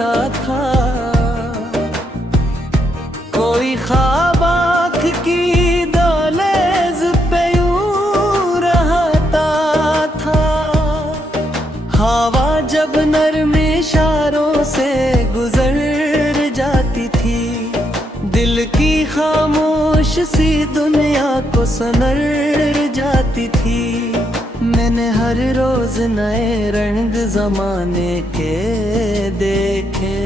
आता था। कोई ख्वाब आँख की दहलीज पे यूं रहता था। हवा जब नरम इशारों से गुजर जाती थी, दिल की खामोश सी दुनिया को सनर जाती थी। मैंने हर रोज नए रंग जमाने के देखे,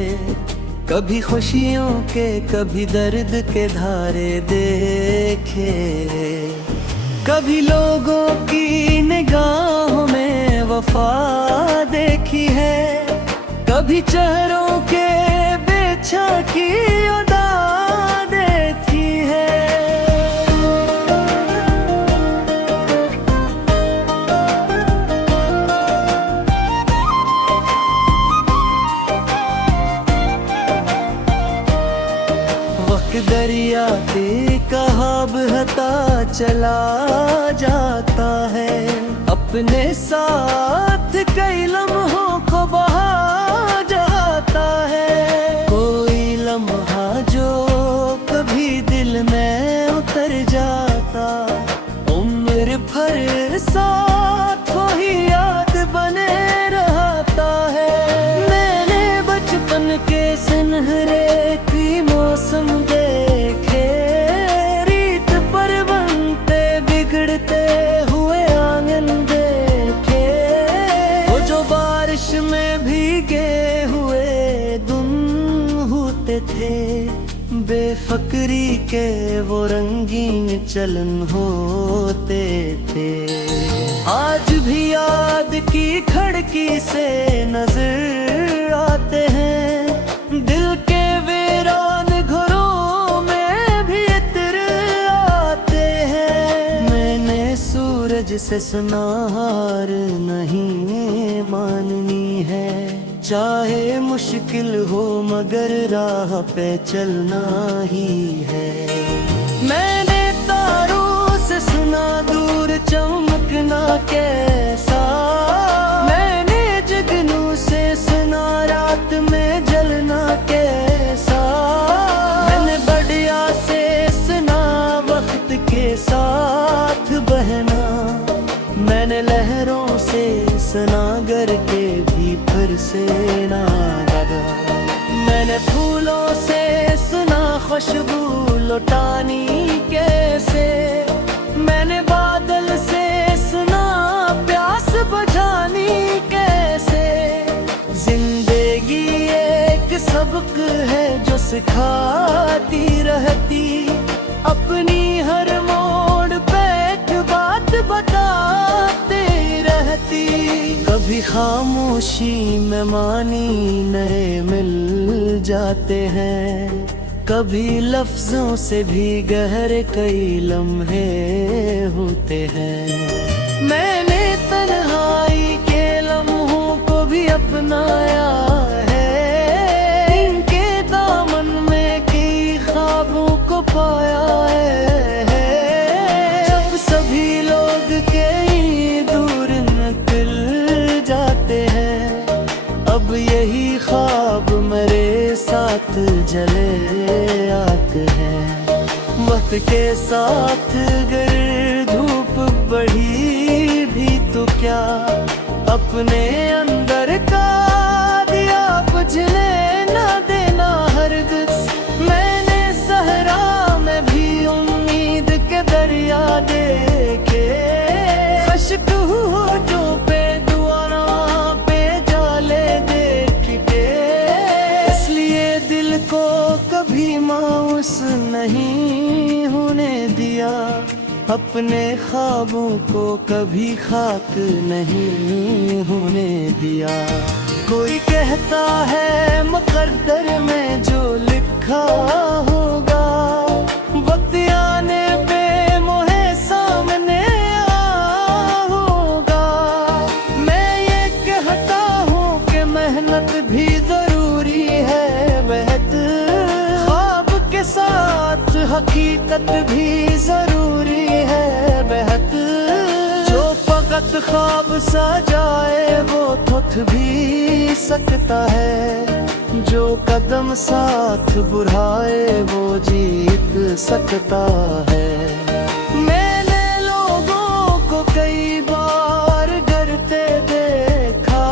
कभी खुशियों के कभी दर्द के धारे देखे। कभी लोगों की निगाहों में वफा देखी है, कभी चेहरों के बेछा की अदा देखी है। वक्त दरिया के कहा बहता चला जाता है, अपने साथ कई लम्हों को बहा जाता है। कोई लम्हा जो कभी दिल में उतर जाता, उम्र भर साथ वही याद बने रहता है। मैंने बचपन के सुनहरे की मौसम देखे, रीत पर बनते बिगड़ते हुए आंगन देखे। वो जो बारिश में भीगे हुए गुम होते थे, बेफिक्री के वो रंगीन चलन होते थे। आज भी याद की खिड़की से नजर आते हैं, दिल के वीरान घरों में भी इत्र आते हैं। मैंने सूरज से सुना हार नहीं माननी है, चाहे मुश्किल हो मगर राह पे चलना ही है। मैंने तारों से सुना दूर चमकना कैसा, मैंने जुगनू से सुना रात में जलना कैसा। मैंने बढ़िया से सुना वक्त के साथ बहना, मैंने लहरों से सुना गर के भी फिर से ना लगा। मैंने फूलों से सुना खुशबू लुटानी कैसे, मैंने बादल से सुना प्यास बुझानी कैसे। जिंदगी एक सबक है जो सिखाती रहती, अपनी हर मोड़ पे एक बात बताती रहती। कभी खामोशी में मानी नए मिल जाते हैं, कभी लफ्जों से भी गहरे कई लम्हे होते हैं। मैंने तन्हाई के लम्हों को भी अपनाया है, इनके दामन में कई ख्वाबों को पाया है। जब सभी लोग कहीं दूर निकल जाते हैं, अब यही ख्वाब मेरे साथ जले आग है। वक्त के साथ गर धूप बढ़ी भी तो क्या, अपने अंदर का दिया बुझने न देना हरगिज़। मैंने सहरा में भी उम्मीद के दरिया देखे, खश्क जो पे दुआना पे जाले देख के। इसलिए दिल को कभी मायूस नहीं होने दिया, अपने ख्वाबों को कभी खाक नहीं होने दिया। कोई कहता है मुकद्दर में जो लिखा होगा, वक्त आने पे मोहे सामने आ होगा। मैं ये कहता हूँ कि मेहनत भी जरूरी है बेहद, ख्वाब के साथ हकीकत भी जरूरी है बेहद। जो फकत ख्वाब सा जाए वो थक भी सकता है, जो कदम साथ बढ़ाए वो जीत सकता है। मैंने लोगों को कई बार डरते देखा,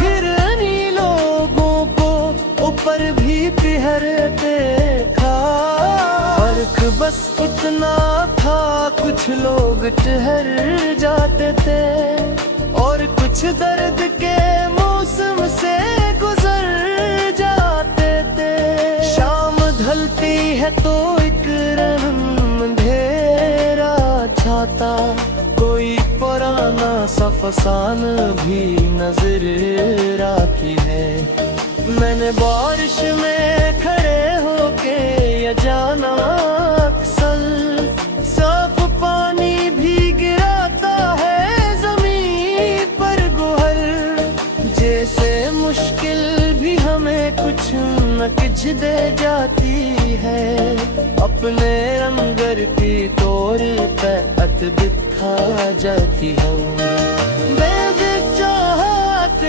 फिर इन्हीं लोगों को ऊपर भी पिहरते देखा। फर्क बस इतना था, कुछ लोग ठहर जाते थे और कुछ दर्द के मौसम से गुजर जाते थे। शाम ढलती है तो एक रंग अंधेरा छाता, कोई पुराना सा फसाना भी नजर आती है। मैंने बारिश में खड़े होके ये जाना, अक्सर साफ पानी भी गिराता है जमीन पर गोहर। जैसे मुश्किल भी हमें कुछ न कुछ दे जाती है, अपने अंदर की तोड़ पे अत दिखा जाती है।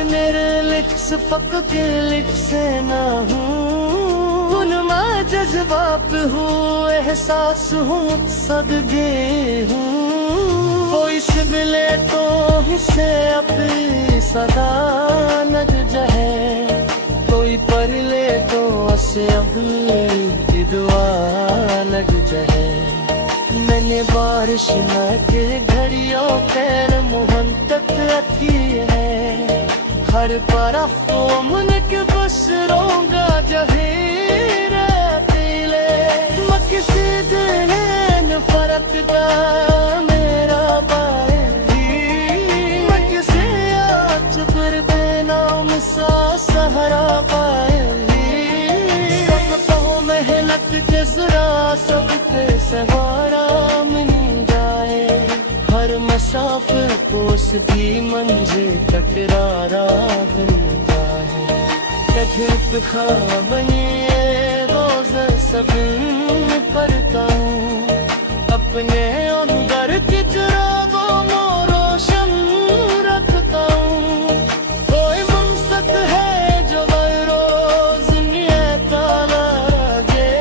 मेरे लिप्स फकत लिप्स से ना हूँ, उनमा जज्बात हूँ, एहसास हूँ, सदगे हूँ। कोई मिले तो हिस्से अपनी सदा लग जाए, कोई पर ले तो असे अपनी दुआ लग जाए। मैंने बारिश न के घड़ियों पैर मुहन तक रखी है, हर तरफ मन के बस रोंगा जहीर पीले। मकिसी दिन फरक दा मेरा बाई, मकिसी आज पर बेनाम सा सहारा पाए। सब तो मेहनत के जरा सबके सहारा मिल जाए, हर मुसाफिर को उसकी मंजिल टकरारा मिल जाए। कथित खा बनिए रोज सबिन करता हूँ, अपने अंदर की चिरागों को रोशन रखता हूँ। कोई मकसद है जो रोज नियता लगे,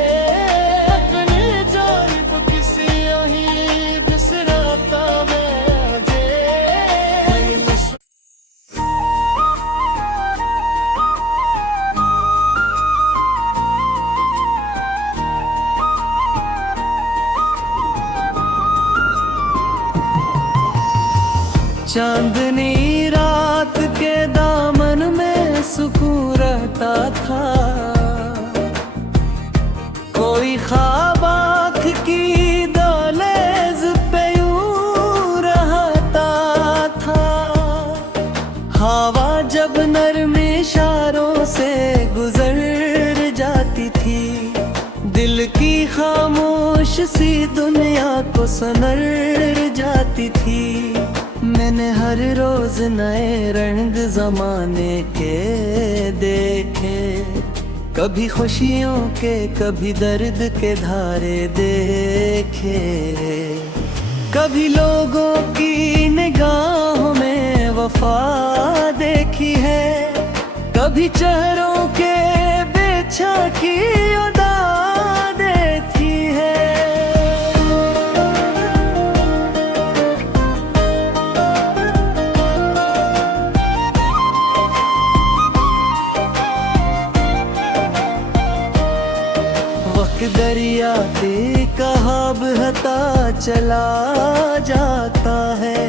अपनी जान किसी यही बिसराता मैं। चांदनी रात के दामन में सुकून रहता था, कोई ख्वाब आँख की दहलीज पे यूं रहता था। हवा जब नरम इशारों से गुजर जाती थी, दिल की खामोश सी दुनिया को सनर जाती थी। मैंने हर रोज नए रंग जमाने के देखे, कभी खुशियों के कभी दर्द के धारे देखे। कभी लोगों की निगाहों में वफा देखी है, कभी चेहरों के बेछा की अदा देखी है। दरिया के कहा बहता चला जाता है,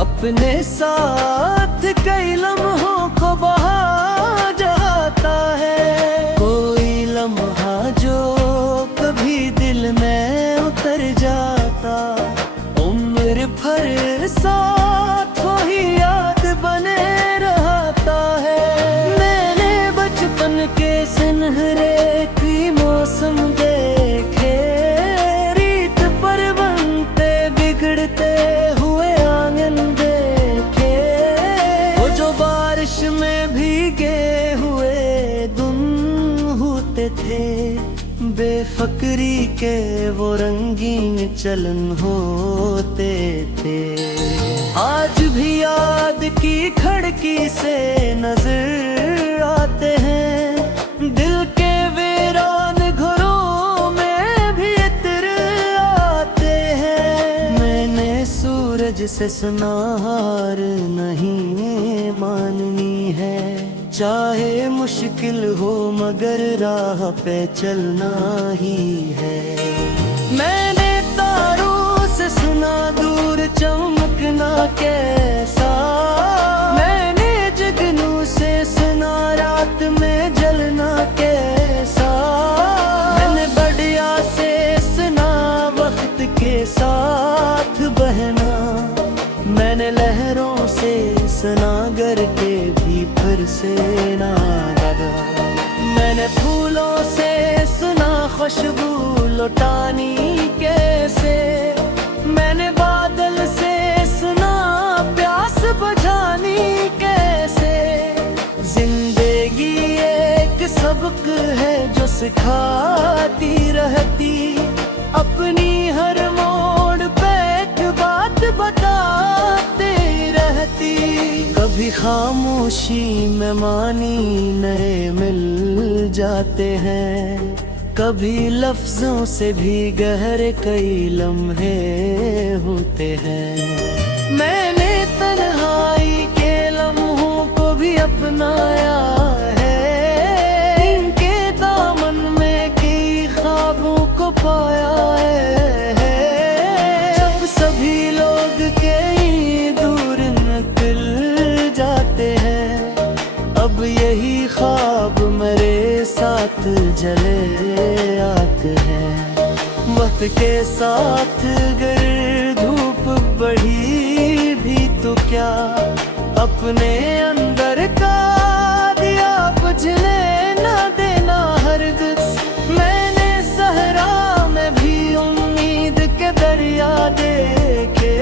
अपने साथ कई लम्हों को बहा जाता है। कोई लम्हा जो कभी दिल में उतर जाता, उम्र भर साथ वही याद बने रहता है। मैंने बचपन के सुनहरे की मौसम देखे, रीत पर बनते बिगड़ते हुए आंगन देखे। वो जो बारिश में भीगे हुए दिन होते थे, बेफिक्री के वो रंगीन चलन होते थे। आज भी याद की खिड़की से नजर आते हैं, से सुना हार नहीं माननी है। चाहे मुश्किल हो मगर राह पे चलना ही है। मैंने तारों से सुना दूर चमकना कैसा, मैंने जुगनू से सुना रात में जलना कैसा। मैंने बढ़िया से सुना वक्त के साथ बहना, मैंने लहरों से सुना गर के भी फिर से ना लगा। मैंने फूलों से सुना खुशबू लुटानी कैसे, मैंने बादल से सुना प्यास बुझानी कैसे। जिंदगी एक सबक है जो सिखाती रहती, अपनी हर मोड़ पे एक बात बताती रहती। कभी खामोशी में मानी नए मिल जाते हैं, कभी लफ्जों से भी गहरे कई लम्हे होते हैं। मैंने तन्हाई के लम्हों को भी अपनाया है, इनके दामन में कई ख्वाबों को पाया है। जब सभी लोग कहीं दूर निकल जाते हैं, अब यही ख्वाब मेरे साथ जले आते हैं। वक्त के साथ अगर धूप बढ़ी भी तो क्या, अपने अंदर का दिया बुझने न देना हरगिज़। मैंने सहरा में भी उम्मीद के दरिया देखे,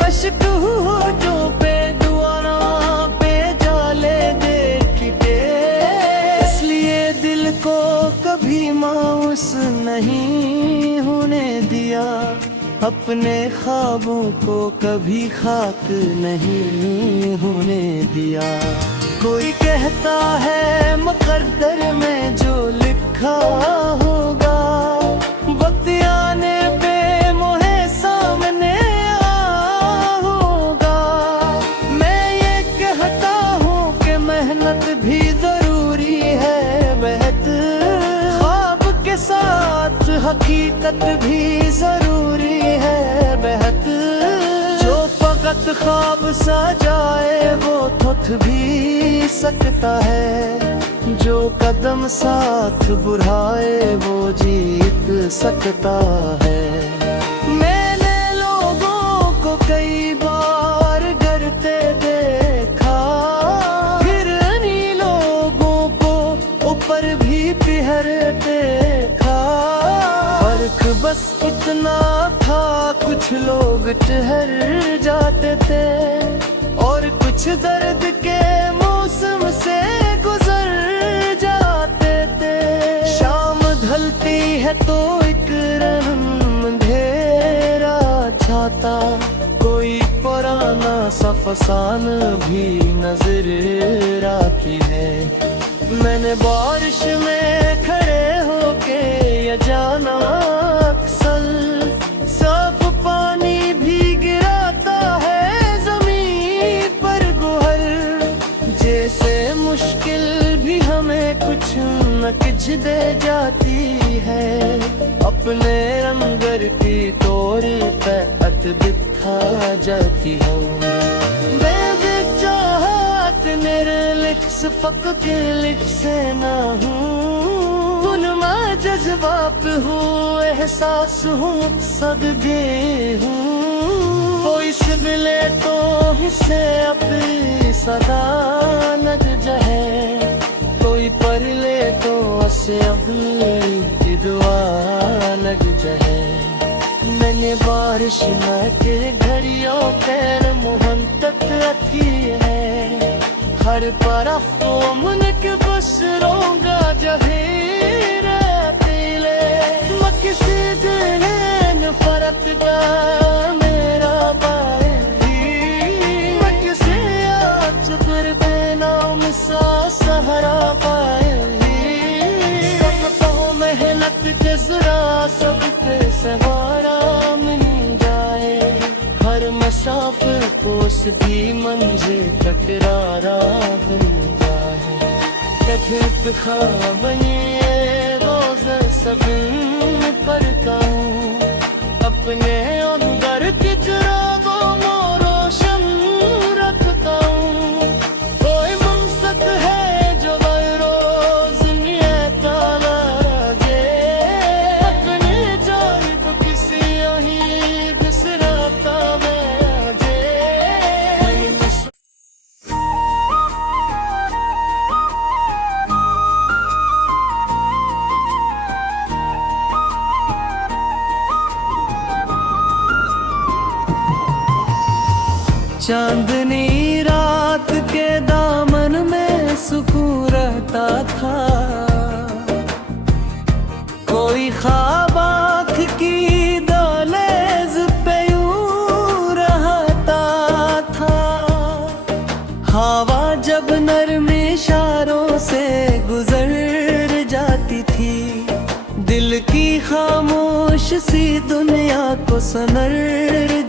खुश्क होठों पे दुआना पे जाले देख के। इसलिए दिल को कभी मायूस नहीं होने दिया, अपने ख्वाबों को कभी खाक नहीं होने दिया। कोई कहता है मुकद्दर में जो लिखा होगा, वक्त आने पे मोहे सामने होगा। मैं ये कहता हूँ कि मेहनत भी जरूरी है बेहद, ख्वाब के साथ हकीकत भी जरूरी है बेहद। जो फकत ख्वाब सजाए वो थोथ भी सकता है, जो कदम साथ बढ़ाए वो जीत सकता है। मैंने लोगों को कई बार डरते देखा, फिर इन्हीं लोगों को ऊपर भी पिहरते देखा। फर्क बस इतना था, कुछ लोग ठहर जाते थे और कुछ दर्द के मौसम से गुजर जाते थे। शाम ढलती है तो एक रंग अंधेरा छाता, कोई पुराना सा फसान भी नजर आती है। मैंने बारिश में खड़े होके ये जाना अक्सर, साफ पानी भी गिराता है जमीन पर गोहर। जैसे मुश्किल भी हमें कुछ न कुछ दे जाती है, अपने अंदर की तोड़ पे अत दिखा जाती है। चाहत मेरे लिप्स फकत लिप्स से ना हूँ, मैं जज्बात हूँ, एहसास हूँ, सदके हूँ। कोई सिबले तो हिस्से अपनी सदा लग जाए, कोई पर ले तो असे अपनी दुआ लग जाए। मैंने बारिश में तेरे घड़ियों पैर मोहन तक रखी है, हर तरफ मन के बस रोंगा जहीर पीले। मकिसी दिन फरक दा मेरा बाई, मकिसी आज कर देना मिसा सहारा पाए। सब तो मेहनत के जरा सब पे सहारा मिल जाए, हर मस इंसाफ पोस दी मंजे टकरारा बन जाए कभी पिखा बनिए रोज सब पर कहूँ अपने अंदर की चिरागों को रोशन रखता हूँ कोई मकसद है जो हर रोज नियत लागे अपने जाए तो किसी यही बिसराता मैं जे चांदनी रात के दामन में सुकून रहता था कोई ख्वाब आँख की दहलीज पे यूं रहता था हवा जब नरम इशारों से गुजर जाती थी दिल की खामोश सी दुनिया को सनर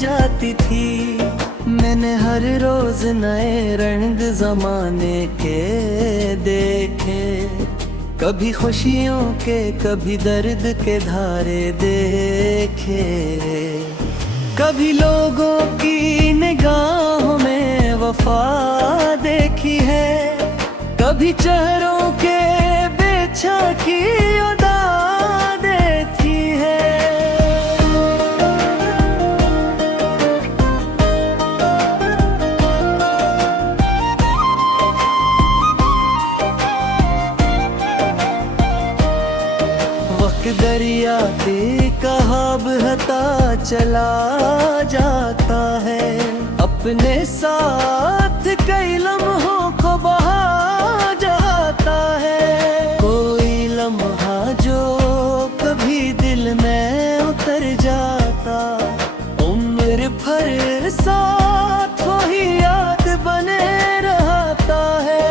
जाती थी मैंने हर रोज नए रंग जमाने के देखे कभी खुशियों के कभी दर्द के धारे देखे कभी लोगों की निगाहों में वफा देखी है कभी चेहरों के बेछा की अदा देखी है दरिया के कहा बहता चला जाता है अपने साथ कई लम्हों को बहा जाता है कोई लम्हा जो कभी दिल में उतर जाता उम्र भर साथ वही याद बने रहता है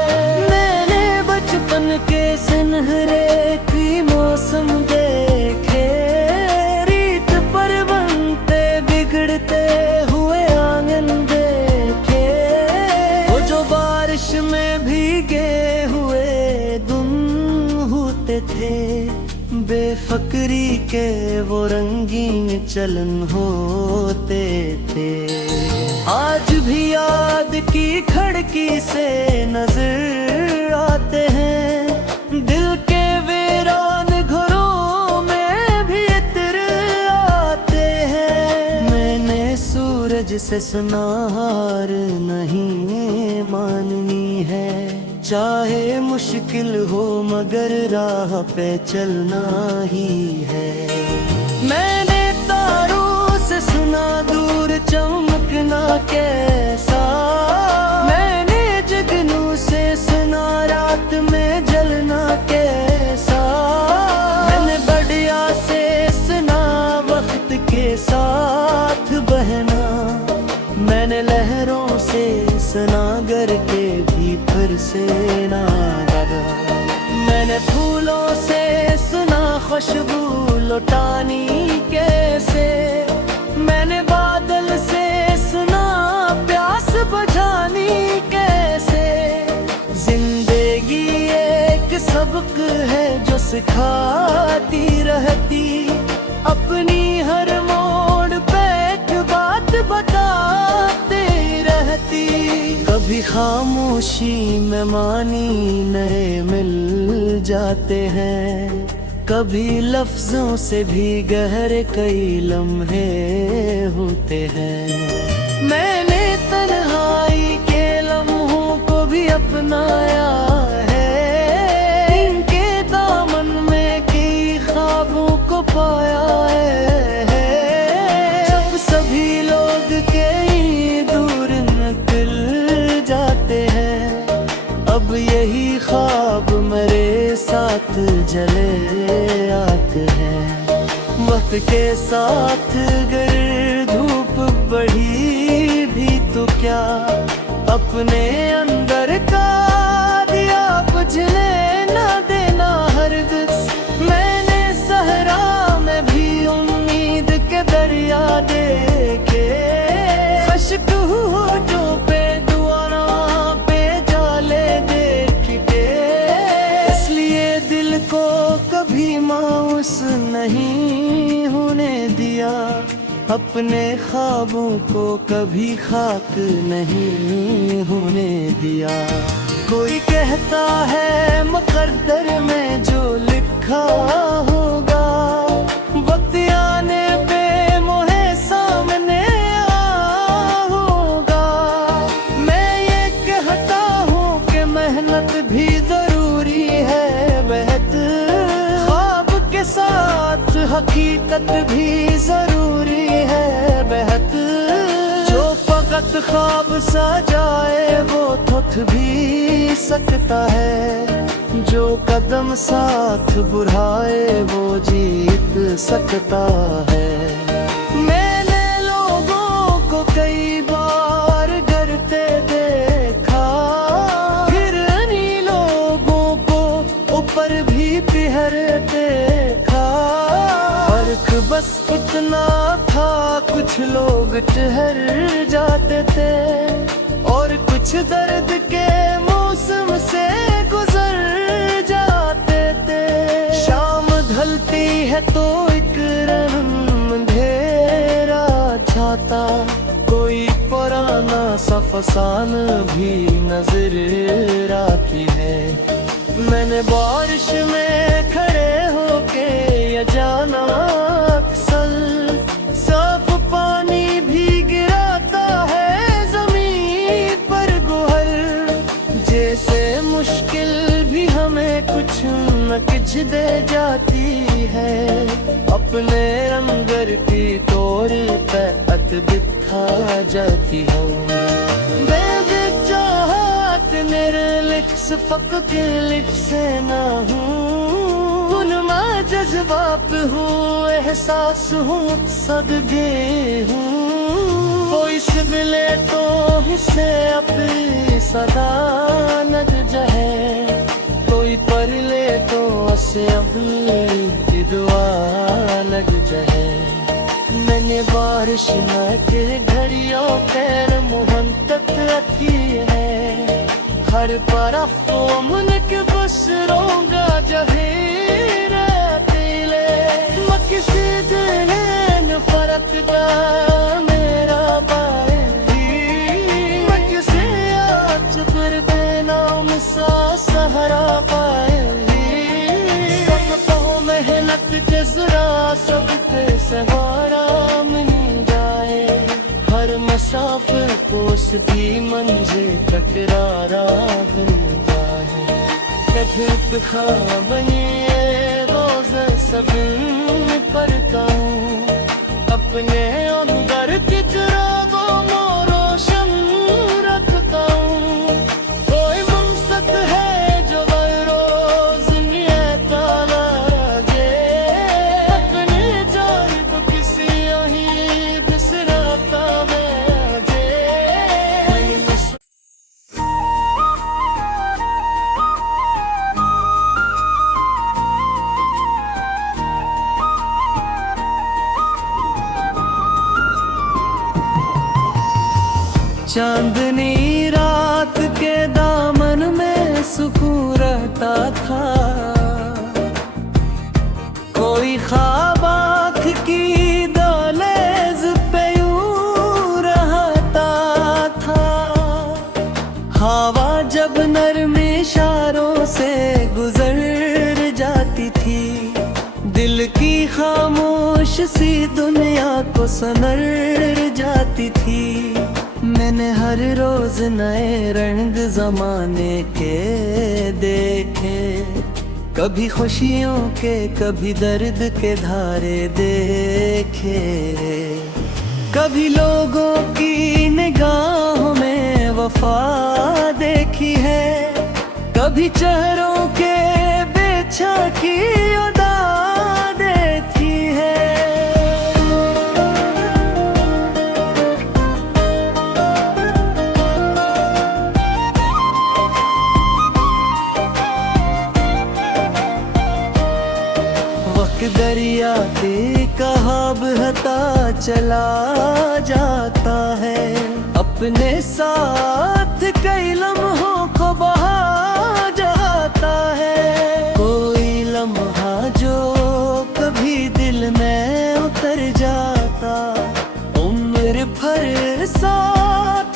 मैंने बचपन के सुनहरे की मौसम देखे रीत पर बनते बिगड़ते हुए आंगन देखे वो जो बारिश में भीगे हुए गुम होते थे बेफिक्री के वो रंगीन चलन होते थे आज भी याद की खिड़की से नजर आते हैं दिल के वीरान घरों में भी इत्र आते हैं मैंने सूरज से सुनार नहीं माननी है चाहे मुश्किल हो मगर राह पे चलना ही है मैंने तारों से सुना दूर चमकना कैसा मैंने जगनू से सुना रात में जलना कैसा मैंने बढ़िया से सुना वक्त के साथ बहना मैंने लहरों से सुना गर के भी फिर से ना लगा मैंने फूलों से सुना खुशबू लुटानी कैसे मैंने बादल से सुना प्यास बुझानी कैसे जिंदगी एक सबक है जो सिखाती रहती अपनी हर मोड़ पे एक बात बताती रहती कभी खामोशी में मानी नए मिल जाते हैं कभी लफ्जों से भी गहरे कई लम्हे होते हैं मैंने तन्हाई के लम्हों को भी अपनाया है इनके दामन में कई ख्वाबों को पाया है जब सभी लोग कहीं दूर निकल जाते हैं अब यही ख्वाब मेरे साथ जले आते हैं वक्त के साथ गर धूप बढ़ी भी तो क्या अपने अंदर का दिया बुझने न देना हरगिज़ मैंने सहरा में भी उम्मीद के दरिया देखे खुश अपने ख्वाबों को कभी खाक नहीं होने दिया। कोई कहता है मुकद्दर में जो लिखा होगा, वक्त आने पे मोहे सामने होगा। मैं ये कहता हूँ कि मेहनत भी जरूरी है बेहद, ख्वाब के साथ हकीकत भी जरूरी है बेहद। जो फकत ख्वाब सा जाए वो थोथ भी सकता है, जो कदम साथ बढ़ाए वो जीत सकता है। मैंने लोगों को कई बार डरते देखा, फिर उन्हीं लोगों को ऊपर भी पिहरते देखा। फर्क बस इतना था, कुछ लोग ठहर जाते थे और कुछ दर्द के मौसम से गुजर जाते थे। शाम ढलती है तो एक रंग अंधेरा छाता, कोई पुराना सा फसाना भी नजर आती है। मैंने बारिश में खड़े होके ये जाना, अक्सर साफ पानी भी गिराता है जमीन पर गोहर। जैसे मुश्किल भी हमें कुछ न कुछ दे जाती है, अपने रंगर की तौर पे अत दिखा जाती है। निर्लिप्स फकत लिप से ना हूँ, उनमा जज्बात हूँ, एहसास हूँ, सदगे हूँ। कोई सिबले तो हिस्से अपनी सदा नद जहे, कोई पर ले तो उसे अपनी दुआ लग जाए। मैंने बारिश में तेरे घड़ियों पैर मुहन तक रखी है, हर तरफ मन के बस रोंगा जहीर दिले। मैं किसी दिन फरक का मेरा बाई, मैं किसी आज पर बेनाम सा सहारा पाए। सब तो मेहनत के जरा सब पे सहारा मिल जाए, हर मुसाफिर को उसकी मंजिल टकरारा बन जाए। कभी ख्वाब बनिए रोज सब पढ़ता हूँ, अपने अंदर की चिरागो रोशन रखता हूँ। कोई मकसद है जो रोज नियत लाजे, अपने जाए तो किसी यही बिसराता है। चांदनी रात के दामन में सुकून रहता था, कोई ख्वाब आँख की दहलीज पे यूं रहता था। हवा जब नरम इशारों से गुजर जाती थी, दिल की खामोश सी दुनिया को सनर जाती थी। मैंने हर रोज नए रंग जमाने के देखे, कभी खुशियों के कभी दर्द के धारे देखे। कभी लोगों की निगाहों में वफा देखी है, कभी चेहरों के बेछकी अदा देखी है। दरिया के कहा बहता चला जाता है, अपने साथ कई लम्हों को बहा जाता है। कोई लम्हा जो कभी दिल में उतर जाता, फिर फरसात